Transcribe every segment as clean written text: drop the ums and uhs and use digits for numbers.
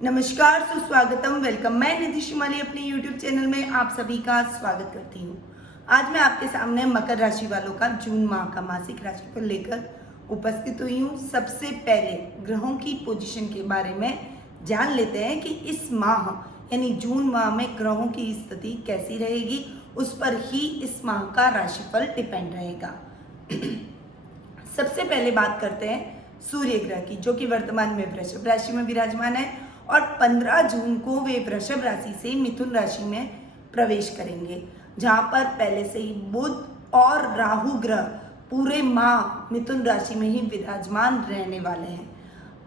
नमस्कार, सुस्वागतम, वेलकम। मैं निधि शिमाली अपने YouTube चैनल में आप सभी का स्वागत करती हूँ। आज मैं आपके सामने मकर राशि वालों का जून माह का मासिक राशिफल लेकर उपस्थित हुई हूँ। सबसे पहले ग्रहों की पोजीशन के बारे में जान लेते हैं कि इस माह यानी जून माह में ग्रहों की स्थिति कैसी रहेगी। उस पर ही इस माह का राशिफल डिपेंड रहेगा। सबसे पहले बात करते हैं सूर्य ग्रह की, जो कि वर्तमान में वृषभ राशि में विराजमान है और 15 जून को वे वृषभ राशि से मिथुन राशि में प्रवेश करेंगे, जहां पर पहले से ही बुध और राहु ग्रह पूरे माह मिथुन राशि में ही विराजमान रहने वाले हैं।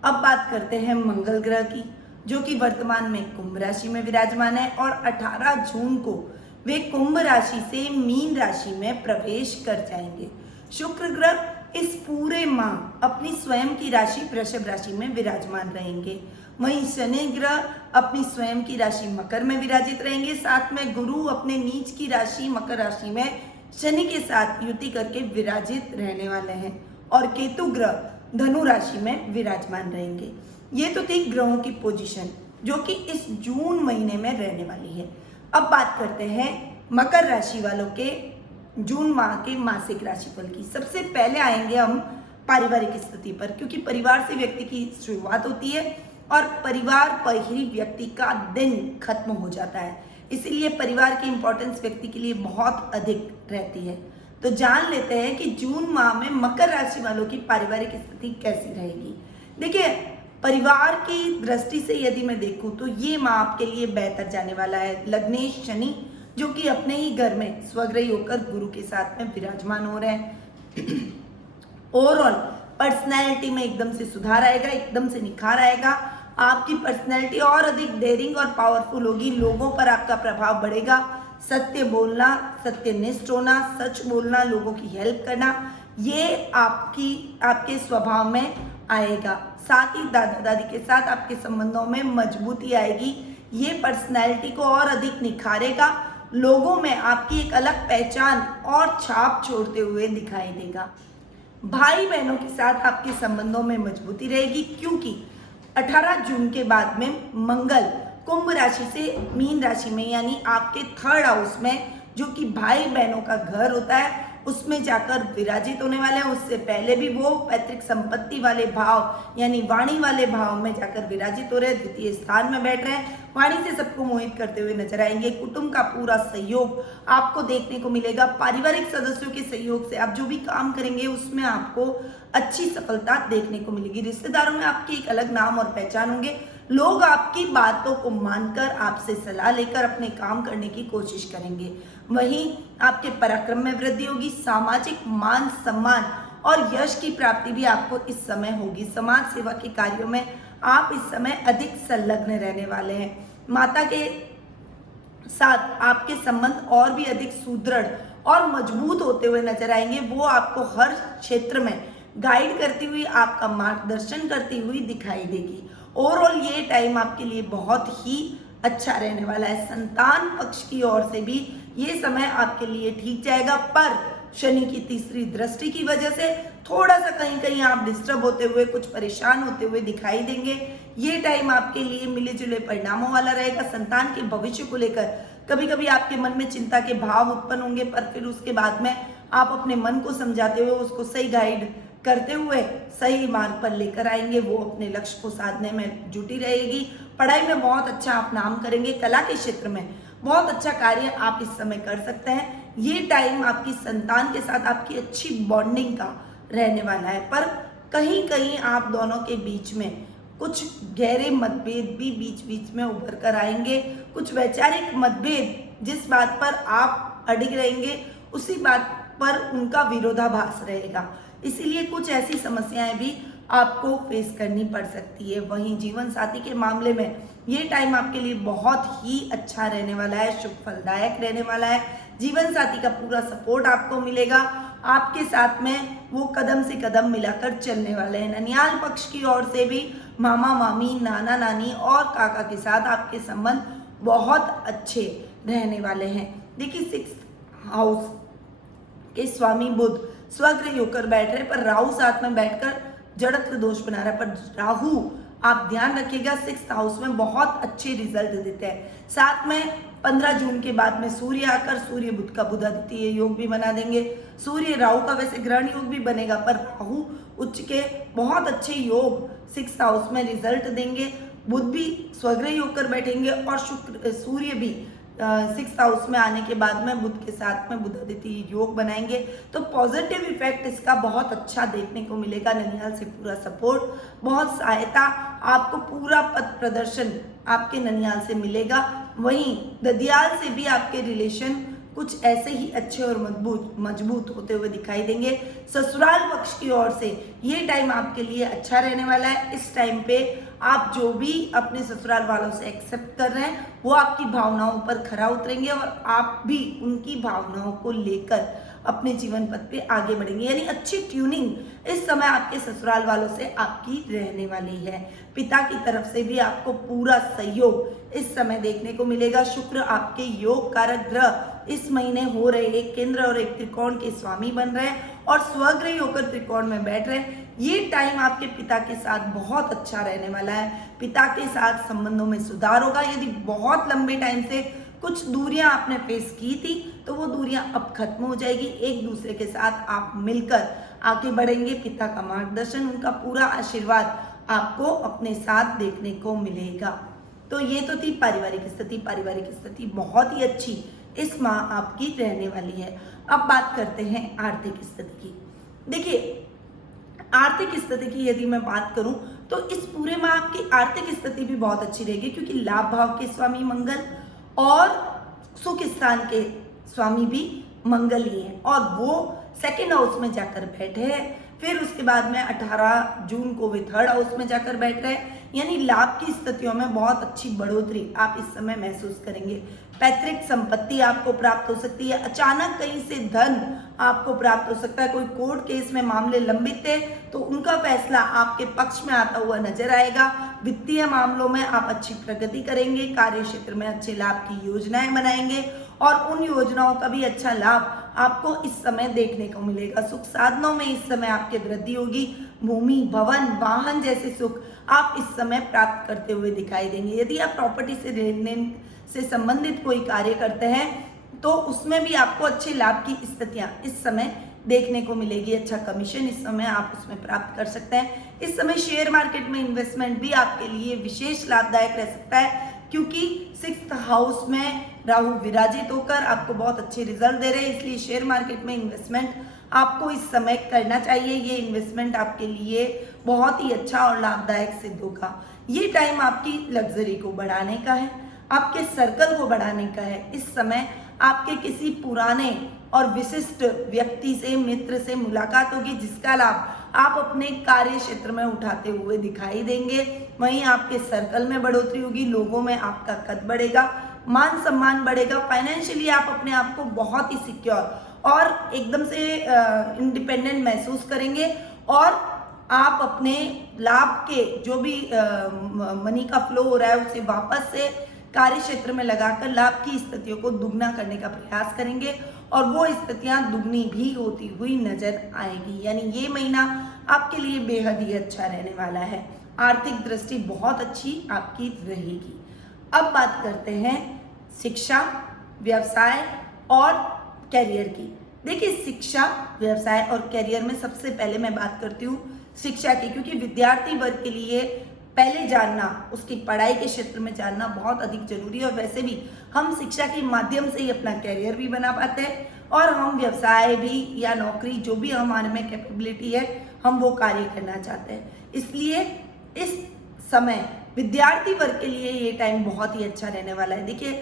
अब बात करते हैं मंगल ग्रह की, जो कि वर्तमान में कुंभ राशि में विराजमान है और 18 जून को वे कुंभ राशि से मीन राशि में प्रवेश कर जाएंगे। शुक्र ग्रह इस पूरे माह अपनी स्वयं की राशि वृषभ राशि में विराजमान रहेंगे। वहीं शनि ग्रह अपनी स्वयं की राशि मकर में विराजित रहेंगे। साथ में गुरु अपने नीच की राशि मकर राशि में शनि के साथ युति करके विराजित रहने वाले हैं और केतु ग्रह धनु राशि में विराजमान रहेंगे। ये तो थी ग्रहों की पोजीशन, जो कि इस जून महीने में रहने वाली है। अब बात करते हैं मकर राशि वालों के जून माह के मासिक राशिफल की। सबसे पहले आएंगे हम पारिवारिक स्थिति पर, क्योंकि परिवार से व्यक्ति की शुरुआत होती है और परिवार पर ही व्यक्ति का दिन खत्म हो जाता है। इसीलिए परिवार की इंपॉर्टेंस व्यक्ति के लिए बहुत अधिक रहती है। तो जान लेते हैं कि जून माह में मकर राशि वालों की पारिवारिक स्थिति कैसी रहेगी। देखिए, परिवार की दृष्टि से यदि मैं देखूं तो ये माह आपके लिए बेहतर जाने वाला है। लग्नेश शनि, जो कि अपने ही घर में स्वग्रही होकर गुरु के साथ में विराजमान हो रहे हैं। ओवरऑल पर्सनैलिटी में एकदम से सुधार आएगा, एकदम से निखार आएगा। आपकी पर्सनैलिटी और अधिक डेयरिंग और पावरफुल होगी। लोगों पर आपका प्रभाव बढ़ेगा। सत्य बोलना, सत्यनिष्ठ होना, सच बोलना, लोगों की हेल्प करना, ये आपके स्वभाव में आएगा। साथ ही दादा दादी के साथ आपके संबंधों में मजबूती आएगी। ये पर्सनैलिटी को और अधिक निखारेगा। लोगों में आपकी एक अलग पहचान और छाप छोड़ते हुए दिखाई देगा। भाई बहनों के साथ आपके संबंधों में मजबूती रहेगी, क्योंकि 18 जून के बाद में मंगल कुंभ राशि से मीन राशि में यानी आपके थर्ड हाउस में, जो कि भाई बहनों का घर होता है, उसमें जाकर विराजित होने वाले हैं। उससे पहले भी वो पैतृक संपत्ति वाले भाव यानी वाणी वाले भाव में जाकर विराजित हो रहे हैं, द्वितीय स्थान में बैठ रहे हैं। वाणी से सबको मोहित करते हुए नजर आएंगे। कुटुंब का पूरा सहयोग आपको देखने को मिलेगा। पारिवारिक सदस्यों के सहयोग से आप जो भी काम करेंगे उसमें आपको अच्छी सफलता देखने को मिलेगी। रिश्तेदारों में आपकी एक अलग नाम और पहचान होंगे। लोग आपकी बातों को मानकर आपसे सलाह लेकर अपने काम करने की कोशिश करेंगे। वहीं आपके पराक्रम में वृद्धि होगी। सामाजिक मान सम्मान और यश की प्राप्ति भी आपको इस समय होगी। समाज सेवा के कार्यों में आप इस समय अधिक संलग्न रहने वाले हैं। माता के साथ आपके संबंध और भी अधिक सुदृढ़ और मजबूत होते हुए नजर आएंगे। वो आपको हर क्षेत्र में गाइड करती हुई, आपका मार्गदर्शन करती हुई दिखाई देगी। ओवरऑल ये टाइम आपके लिए बहुत ही अच्छा रहने वाला है। संतान पक्ष की ओर से भी ये समय आपके लिए ठीक जाएगा, पर शनि की तीसरी दृष्टि की वजह से थोड़ा सा कहीं कहीं आप डिस्टर्ब होते हुए, कुछ परेशान होते हुए दिखाई देंगे। ये टाइम आपके लिए मिले जुले परिणामों वाला रहेगा। संतान के भविष्य को लेकर कभी कभी आपके मन में चिंता के भाव उत्पन्न होंगे, पर फिर उसके बाद में आप अपने मन को समझाते हुए, उसको सही गाइड करते हुए सही मार्ग पर लेकर आएंगे। वो अपने लक्ष्य को साधने में जुटी रहेगी। पढ़ाई में बहुत अच्छा आप नाम करेंगे। कला के क्षेत्र में बहुत अच्छा कार्य आप इस समय कर सकते हैं। ये टाइम आपकी संतान के साथ आपकी अच्छी बॉन्डिंग का रहने वाला है, पर कहीं कहीं आप दोनों के बीच में कुछ गहरे मतभेद भी बीच बीच में उभर कर आएंगे। कुछ वैचारिक मतभेद, जिस बात पर आप अड़िग रहेंगे उसी बात पर उनका विरोधाभास रहेगा। इसीलिए कुछ ऐसी समस्याएं भी आपको फेस करनी पड़ सकती है। वहीं जीवन साथी के मामले में ये टाइम आपके लिए बहुत ही अच्छा रहने वाला है, शुभ फलदायक रहने वाला है। जीवन साथी का पूरा सपोर्ट आपको मिलेगा। आपके साथ में वो कदम से कदम मिलाकर चलने वाले हैं। ननियाल पक्ष की ओर से भी मामा मामी, नाना नानी और काका के साथ आपके संबंध बहुत अच्छे रहने वाले हैं। देखिए, 6th हाउस के स्वामी बुध स्वग्रही होकर बैठ रहे, पर राहु साथ में बैठकर जड़त्व दोष बना रहा है। पर राहु आप ध्यान रखिएगा 6th हाउस में बहुत अच्छे रिजल्ट देते हैं। साथ में 15 जून के बाद में सूर्य आकर सूर्य बुध का बुधादित्य योग भी बना देंगे। सूर्य राहु का वैसे ग्रहण योग भी बनेगा, पर राहु उच्च के बहुत अच्छे योग 6th हाउस में रिजल्ट देंगे। बुध भी स्वग्रही होकर बैठेंगे और सूर्य भी 6th हाउस में आने के बाद में बुध के साथ में बुधादित्य योग बनाएंगे। तो पॉजिटिव इफेक्ट इसका बहुत अच्छा देखने को मिलेगा। ननिहाल से पूरा सपोर्ट, बहुत सहायता, आपको पूरा पथ प्रदर्शन आपके ननिहाल से मिलेगा। वहीं ददियाल से भी आपके रिलेशन कुछ ऐसे ही अच्छे और मजबूत होते हुए दिखाई देंगे। ससुराल पक्ष की ओर से ये टाइम आपके लिए अच्छा रहने वाला है। इस टाइम पे आप जो भी अपने ससुराल वालों से एक्सेप्ट कर रहे हैं वो आपकी भावनाओं पर खरा उतरेंगे और आप भी उनकी भावनाओं को लेकर अपने जीवन पथ पे आगे बढ़ेंगे। यानी अच्छी ट्यूनिंग इस समय आपके ससुराल वालों से आपकी रहने वाली है। पिता की तरफ से भी आपको पूरा सहयोग इस समय देखने को मिलेगा। शुक्र आपके योग कारक ग्रह इस महीने हो रहे एक केंद्र और एक त्रिकोण के स्वामी बन रहे हैं और स्वग्रही होकर त्रिकोण में बैठ रहे हैं। ये टाइम आपके पिता के साथ बहुत अच्छा रहने वाला है। पिता के साथ संबंधों में सुधार होगा। यदि बहुत लंबे टाइम से कुछ दूरियां आपने फेस की थी तो वो दूरियां अब खत्म हो जाएगी। एक दूसरे के साथ आप मिलकर आगे बढ़ेंगे। पिता का मार्गदर्शन, उनका पूरा आशीर्वाद आपको अपने साथ देखने को मिलेगा। तो ये तो थी पारिवारिक स्थिति। पारिवारिक स्थिति बहुत ही अच्छी इस माह आपकी रहने वाली है। अब बात करते हैं आर्थिक स्थिति की। देखिए, आर्थिक स्थिति की यदि मैं बात करूं तो इस पूरे माह आपकी आर्थिक स्थिति भी बहुत अच्छी रहेगी, क्योंकि लाभ भाव के स्वामी मंगल और सुख स्थान के स्वामी भी मंगल ही हैं और वो 2nd हाउस में जाकर बैठे हैं। फिर उसके बाद में 18 जून को वे 3rd हाउस में जाकर बैठ रहे हैं। यानी लाभ की स्थितियों में बहुत अच्छी बढ़ोतरी आप इस समय महसूस करेंगे। पैतृक संपत्ति आपको प्राप्त हो सकती है। अचानक कहीं से धन आपको प्राप्त हो सकता है। कोई कोर्ट केस में मामले लंबित थे तो उनका फैसला आपके पक्ष में आता हुआ नजर आएगा। वित्तीय मामलों में आप अच्छी प्रगति करेंगे। कार्य क्षेत्र में अच्छे लाभ की योजनाएं बनाएंगे और उन योजनाओं का भी अच्छा लाभ आपको इस समय देखने को मिलेगा। सुख साधनों में इस समय आपके वृद्धि होगी। भूमि, भवन, वाहन जैसे सुख आप इस समय प्राप्त करते हुए दिखाई देंगे। यदि आप प्रॉपर्टी से लेन से संबंधित कोई कार्य करते हैं तो उसमें भी आपको अच्छे लाभ की स्थितियां इस समय देखने को मिलेगी। अच्छा कमीशन इस समय आप उसमें प्राप्त कर सकते हैं। इस समय शेयर मार्केट में इन्वेस्टमेंट भी आपके लिए विशेष लाभदायक रह सकता है, क्योंकि 6th हाउस में राहु विराजित होकर आपको बहुत अच्छे रिजल्ट दे रहे हैं। इसलिए शेयर मार्केट में इन्वेस्टमेंट आपको इस समय करना चाहिए। ये इन्वेस्टमेंट आपके लिए बहुत ही अच्छा और लाभदायक सिद्ध होगा। ये टाइम आपकी लग्जरी को बढ़ाने का है, आपके सर्कल को बढ़ाने का है। इस समय आपके किसी पुराने और विशिष्ट व्यक्ति से, मित्र से मुलाकात होगी, जिसका लाभ आप अपने कार्य क्षेत्र में उठाते हुए दिखाई देंगे। वहीं आपके सर्कल में बढ़ोतरी होगी, लोगों में आपका कद बढ़ेगा, मान सम्मान बढ़ेगा। फाइनेंशियली आप अपने आप को बहुत ही सिक्योर और एकदम से इंडिपेंडेंट महसूस करेंगे और आप अपने लाभ के जो भी मनी का फ्लो हो रहा है उसे वापस से कार्य क्षेत्र में लगाकर लाभ की स्थितियों को दुगना करने का प्रयास करेंगे और वो स्थितियां दुगनी भी होती हुई नजर आएगी। यानी ये महीना आपके लिए बेहद ही अच्छा रहने वाला है। आर्थिक दृष्टि बहुत अच्छी आपकी रहेगी। अब बात करते हैं शिक्षा, व्यवसाय और कैरियर की। देखिए, शिक्षा, व्यवसाय और कैरियर में सबसे पहले मैं बात करती हूँ शिक्षा की, क्योंकि विद्यार्थी वर्ग के लिए पहले जानना, उसकी पढ़ाई के क्षेत्र में जानना बहुत अधिक जरूरी है। और वैसे भी हम शिक्षा के माध्यम से ही अपना कैरियर भी बना पाते हैं और हम व्यवसाय भी या नौकरी जो भी हमारे में कैपेबिलिटी है हम वो कार्य करना चाहते हैं। इसलिए इस समय विद्यार्थी वर्ग के लिए ये टाइम बहुत ही अच्छा रहने वाला है। देखिए,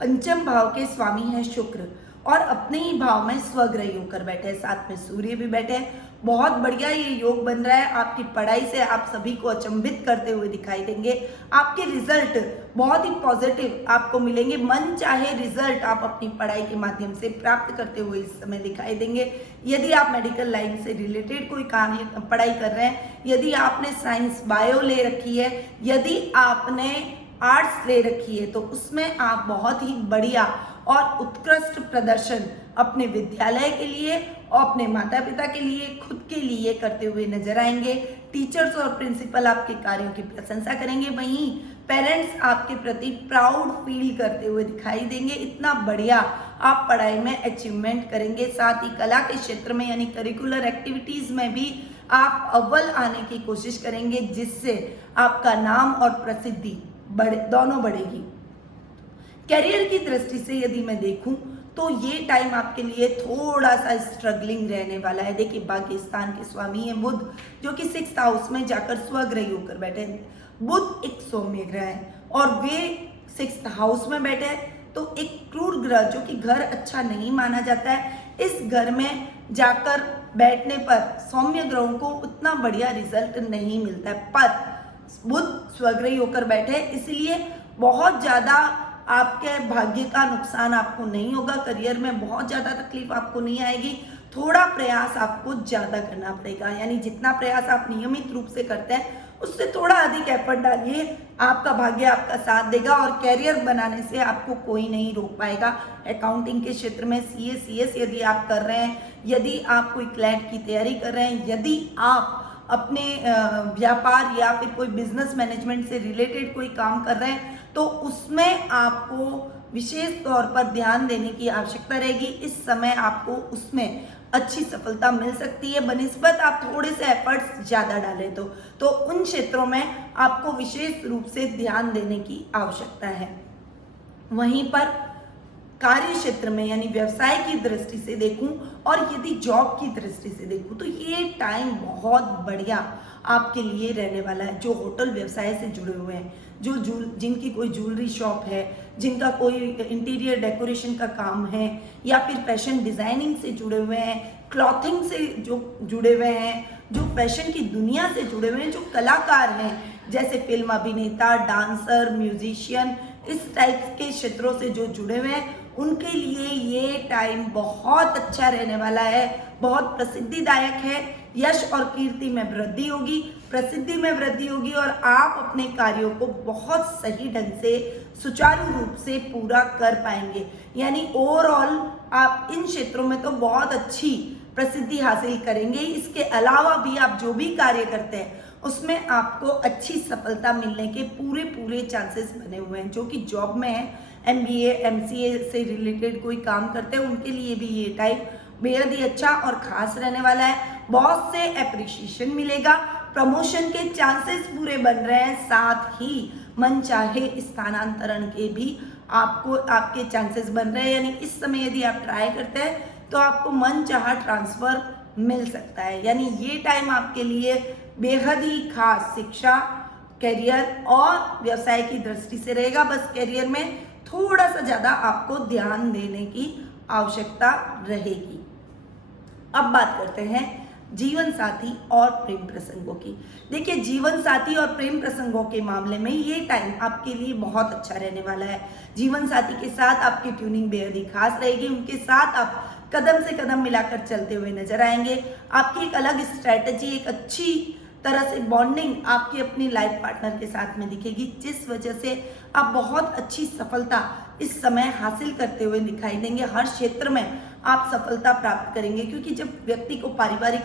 5म भाव के स्वामी है शुक्र और अपने ही भाव में स्वग्रही होकर बैठे हैं, साथ में सूर्य भी बैठे हैं। बहुत बढ़िया ये योग बन रहा है। आपकी पढ़ाई से आप सभी को अचंभित करते हुए दिखाई देंगे। आपके रिजल्ट बहुत ही पॉजिटिव आपको मिलेंगे। मन चाहे रिजल्ट आप अपनी पढ़ाई के माध्यम से प्राप्त करते हुए इस समय दिखाई देंगे। यदि आप मेडिकल लाइन से रिलेटेड कोई कार्य पढ़ाई कर रहे हैं, यदि आपने साइंस बायो ले रखी है, यदि आपने आर्ट्स ले रखी है, तो उसमें आप बहुत ही बढ़िया और उत्कृष्ट प्रदर्शन अपने विद्यालय के लिए और अपने माता पिता के लिए, खुद के लिए करते हुए नजर आएंगे। टीचर्स और प्रिंसिपल आपके कार्यों की प्रशंसा करेंगे। वहीं पेरेंट्स आपके प्रति प्राउड फील करते हुए दिखाई देंगे। इतना बढ़िया आप पढ़ाई में अचीवमेंट करेंगे। साथ ही कला के क्षेत्र में यानी करिकुलर एक्टिविटीज में भी आप अव्वल आने की कोशिश करेंगे, जिससे आपका नाम और प्रसिद्धि दोनों बढ़ेगी। करियर की दृष्टि से यदि मैं देखूं तो ये टाइम आपके लिए थोड़ा सा स्ट्रगलिंग रहने वाला है। देखिए, भाग्य स्थान के स्वामी है बुध, जो कि 6th हाउस में जाकर स्वग्रही होकर बैठे हैं। बुध एक सौम्य ग्रह है और वे 6th हाउस में बैठे हैं, तो एक क्रूर ग्रह जो कि घर अच्छा नहीं माना जाता है, इस घर में जाकर बैठने पर सौम्य ग्रहों को उतना बढ़िया रिजल्ट नहीं मिलता है। पर बुध स्वग्रही होकर बैठे, इसलिए बहुत ज्यादा आपके भाग्य का नुकसान आपको नहीं होगा। करियर में बहुत ज्यादा तकलीफ आपको नहीं आएगी। थोड़ा प्रयास आपको ज्यादा करना पड़ेगा, यानी जितना प्रयास आप नियमित रूप से करते हैं उससे थोड़ा अधिक एफर्ट डालिए, आपका भाग्य आपका साथ देगा और कैरियर बनाने से आपको कोई नहीं रोक पाएगा। अकाउंटिंग के क्षेत्र में सीए सीएस यदि आप कर रहे हैं, यदि आप कोई क्लैट की तैयारी कर रहे हैं, यदि आप अपने व्यापार या फिर कोई बिजनेस मैनेजमेंट से रिलेटेड कोई काम कर रहे हैं, तो उसमें आपको विशेष तौर पर ध्यान देने की आवश्यकता रहेगी। इस समय आपको उसमें अच्छी सफलता मिल सकती है बनिस्बत आप थोड़े से एफर्ट्स ज़्यादा डालें तो उन क्षेत्रों में आपको विशेष रूप से ध्यान देने की आवश्यकता है। वहीं पर कार्य क्षेत्र में यानी व्यवसाय की दृष्टि से देखूं और यदि जॉब की दृष्टि से देखूं तो ये टाइम बहुत बढ़िया आपके लिए रहने वाला है। जो होटल व्यवसाय से जुड़े हुए हैं, जो जिनकी कोई ज्वेलरी शॉप है, जिनका कोई इंटीरियर डेकोरेशन का काम है, या फिर फैशन डिजाइनिंग से जुड़े हुए हैं, क्लॉथिंग से जो जुड़े हुए हैं, जो फैशन की दुनिया से जुड़े हुए हैं, जो कलाकार हैं जैसे फिल्म अभिनेता, डांसर, म्यूजिशियन, इस टाइप के क्षेत्रों से जो जुड़े हुए हैं, उनके लिए ये टाइम बहुत अच्छा रहने वाला है, बहुत प्रसिद्धिदायक है। यश और कीर्ति में वृद्धि होगी, प्रसिद्धि में वृद्धि होगी और आप अपने कार्यों को बहुत सही ढंग से सुचारू रूप से पूरा कर पाएंगे। यानी ओवरऑल आप इन क्षेत्रों में तो बहुत अच्छी प्रसिद्धि हासिल करेंगे। इसके अलावा भी आप जो भी कार्य करते हैं उसमें आपको अच्छी सफलता मिलने के पूरे चांसेस बने हुए हैं। जो कि जॉब में है, MBA MCA से रिलेटेड कोई काम करते हैं, उनके लिए भी ये टाइम बेहद ही अच्छा और खास रहने वाला है। बॉस से एप्रिशिएशन मिलेगा, प्रमोशन के चांसेस पूरे बन रहे हैं, साथ ही मनचाहे स्थानांतरण के भी आपको आपके चांसेस बन रहे हैं। यानी इस समय यदि आप ट्राई करते हैं तो आपको मनचाहा ट्रांसफर मिल सकता है। यानी ये टाइम आपके लिए बेहद ही खास शिक्षा, करियर और व्यवसाय की दृष्टि से रहेगा। बस करियर में थोड़ा सा ज़्यादा आपको ध्यान देने की आवश्यकता रहेगी। अब बात करते हैं जीवन साथी और प्रेम प्रसंगों की। देखिए, जीवन साथी और प्रेम प्रसंगों के मामले में ये टाइम आपके लिए बहुत अच्छा रहने वाला है। जीवन साथी के साथ आपकी ट्यूनिंग बेहद ही खास रहेगी। उनके साथ आप कदम से कदम मिलाकर चलते हुए नजर आएंगे। आपकी एक अलग स्ट्रैटेजी, एक अच्छी तरह से बॉन्डिंग आपकी अपनी लाइफ पार्टनर के साथ में दिखेगी, जिस वजह से आप बहुत अच्छी सफलता इस समय हासिल करते हुए दिखाई देंगे। हर क्षेत्र में आप सफलता प्राप्त करेंगे, क्योंकि जब व्यक्ति को पारिवारिक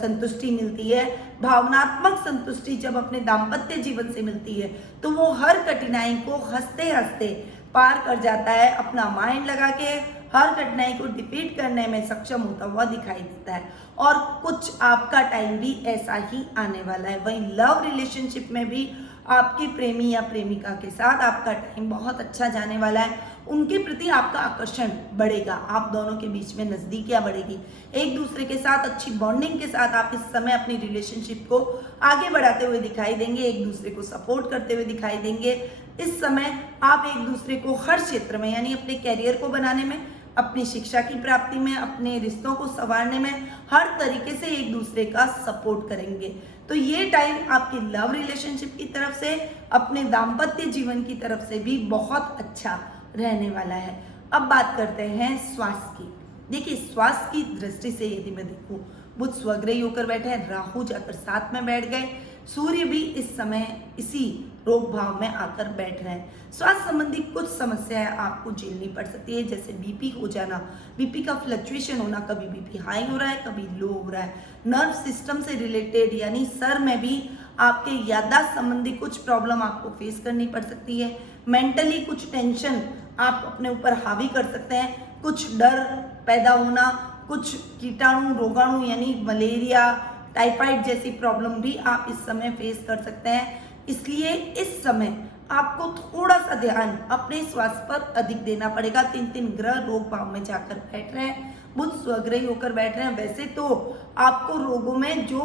संतुष्टि मिलती है, भावनात्मक संतुष्टि जब अपने दाम्पत्य जीवन से मिलती है, तो वो हर कठिनाई को हंसते हंसते पार कर जाता है। अपना माइंड लगा के हर कठिनाई को डिफीट करने में सक्षम होता हुआ दिखाई देता है। और कुछ आपका टाइम भी ऐसा ही आने वाला है। वहीं लव रिलेशनशिप में भी आपके प्रेमी या प्रेमिका के साथ आपका टाइम बहुत अच्छा जाने वाला है। उनके प्रति आपका आकर्षण बढ़ेगा, आप दोनों के बीच में नजदीकियां बढ़ेगी। एक दूसरे के साथ अच्छी बॉन्डिंग के साथ आप इस समय अपनी रिलेशनशिप को आगे बढ़ाते हुए दिखाई देंगे, एक दूसरे को सपोर्ट करते हुए दिखाई देंगे। इस समय आप एक दूसरे को हर क्षेत्र में, यानी अपने कैरियर को बनाने में, अपनी शिक्षा की प्राप्ति में, अपने रिश्तों को संवारने में हर तरीके से एक दूसरे का सपोर्ट करेंगे। तो ये टाइम आपकी लव रिलेशनशिप की तरफ से, अपने दाम्पत्य जीवन की तरफ से भी बहुत अच्छा रहने वाला है। अब बात करते हैं स्वास्थ्य की। देखिए, स्वास्थ्य की दृष्टि से यदि मैं देखूं, बुध स्वग्रही होकर बैठे हैं, राहु जाकर साथ में बैठ गए, सूर्य भी इस समय इसी रोग भाव में आकर बैठ रहे हैं। स्वास्थ्य संबंधी कुछ समस्याएं आपको झेलनी पड़ सकती है, जैसे बीपी हो जाना, बीपी का फ्लक्चुएशन होना, कभी बीपी हाई हो रहा है, कभी लो हो रहा है। नर्व सिस्टम से रिलेटेड यानी सर में भी आपके याददाश्त संबंधी कुछ प्रॉब्लम आपको फेस करनी पड़ सकती है। मेंटली कुछ टेंशन आप अपने ऊपर हावी कर सकते हैं, कुछ डर पैदा होना, कुछ कीटाणु रोगाणु यानी मलेरिया, टाइफाइड जैसी प्रॉब्लम भी आप इस समय फेस कर सकते हैं। इसलिए इस समय आपको थोड़ा सा ध्यान अपने स्वास्थ्य पर अधिक देना पड़ेगा। 3 ग्रह रोग भाव में जाकर बैठ रहे हैं, बुध स्वग्रही होकर बैठ रहे हैं। वैसे तो आपको रोगों में जो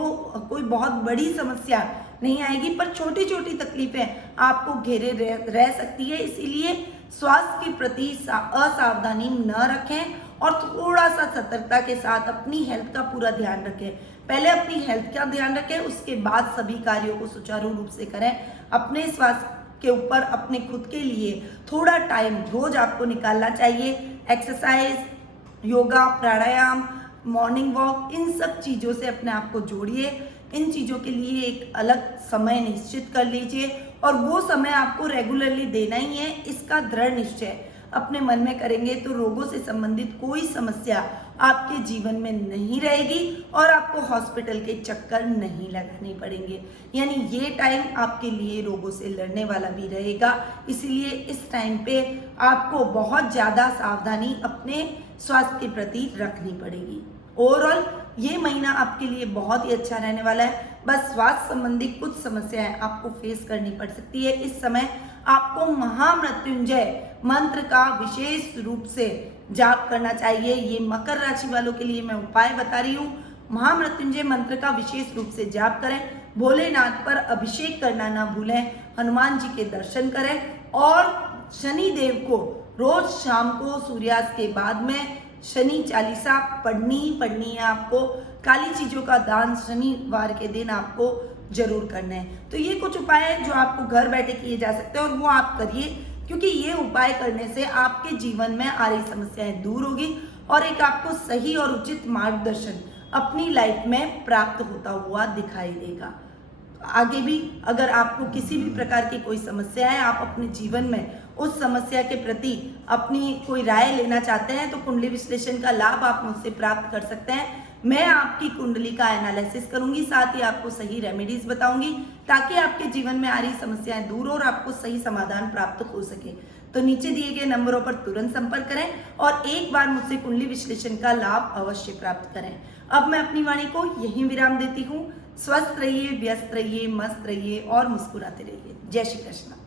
कोई बहुत बड़ी समस्या नहीं आएगी, पर छोटी छोटी तकलीफें आपको घेरे रह सकती है। इसीलिए स्वास्थ्य के प्रति असावधानी न रखें और थोड़ा सा सतर्कता के साथ अपनी हेल्थ का पूरा ध्यान रखें। पहले अपनी हेल्थ का ध्यान रखें, उसके बाद सभी कार्यों को सुचारू रूप से करें। अपने स्वास्थ्य के ऊपर अपने खुद के लिए थोड़ा टाइम रोज आपको निकालना चाहिए। एक्सरसाइज, योगा, प्राणायाम, मॉर्निंग वॉक, इन सब चीज़ों से अपने आप को जोड़िए। इन चीज़ों के लिए एक अलग समय निश्चित कर लीजिए और वो समय आपको रेगुलरली देना ही है। इसका दृढ़ निश्चय अपने मन में करेंगे तो रोगों से संबंधित कोई समस्या आपके जीवन में नहीं रहेगी और आपको हॉस्पिटल के चक्कर नहीं लगाने पड़ेंगे। यानी ये टाइम आपके लिए रोगों से लड़ने वाला भी रहेगा। इसीलिए इस टाइम पे आपको बहुत ज़्यादा सावधानी अपने स्वास्थ्य के प्रति रखनी पड़ेगी। ओवरऑल ये महीना आपके लिए बहुत ही अच्छा रहने वाला है। बस स्वास्थ्य संबंधी कुछ समस्याएं आपको फेस करनी पड़ सकती है। इस समय आपको महामृत्युंजय मंत्र का विशेष रूप से जाप करना चाहिए। ये मकर राशि वालों के लिए मैं उपाय बता रही हूँ। महामृत्युंजय मंत्र का विशेष रूप से जाप करें, भोलेनाथ पर अभिषेक करना ना भूलें, हनुमान जी के दर्शन करें और शनि देव को रोज शाम को सूर्यास्त के बाद में शनि चालीसा पढ़नी ही पढ़नी है आपको। काली चीजों का दान शनिवार के दिन आपको जरूर करना है। तो ये कुछ उपाय हैं जो आपको घर बैठे किए जा सकते हैं और वो आप करिए, क्योंकि ये उपाय करने से आपके जीवन में आ रही समस्याएं दूर होगी और एक आपको सही और उचित मार्गदर्शन अपनी लाइफ में प्राप्त होता हुआ दिखाई देगा। आगे भी अगर आपको किसी भी प्रकार की कोई समस्या है, आप अपने जीवन में उस समस्या के प्रति अपनी कोई राय लेना चाहते हैं तो कुंडली विश्लेषण का लाभ आप मुझसे प्राप्त कर सकते हैं। मैं आपकी कुंडली का एनालिसिस करूंगी, साथ ही आपको सही रेमेडीज बताऊंगी ताकि आपके जीवन में आ रही समस्याएं दूर हो और आपको सही समाधान प्राप्त हो सके। तो नीचे दिए गए नंबरों पर तुरंत संपर्क करें और एक बार मुझसे कुंडली विश्लेषण का लाभ अवश्य प्राप्त करें। अब मैं अपनी वाणी को यहीं विराम देती हूँ। स्वस्थ रहिए, व्यस्त रहिए, मस्त रहिए और मुस्कुराते रहिए। जय श्री कृष्ण।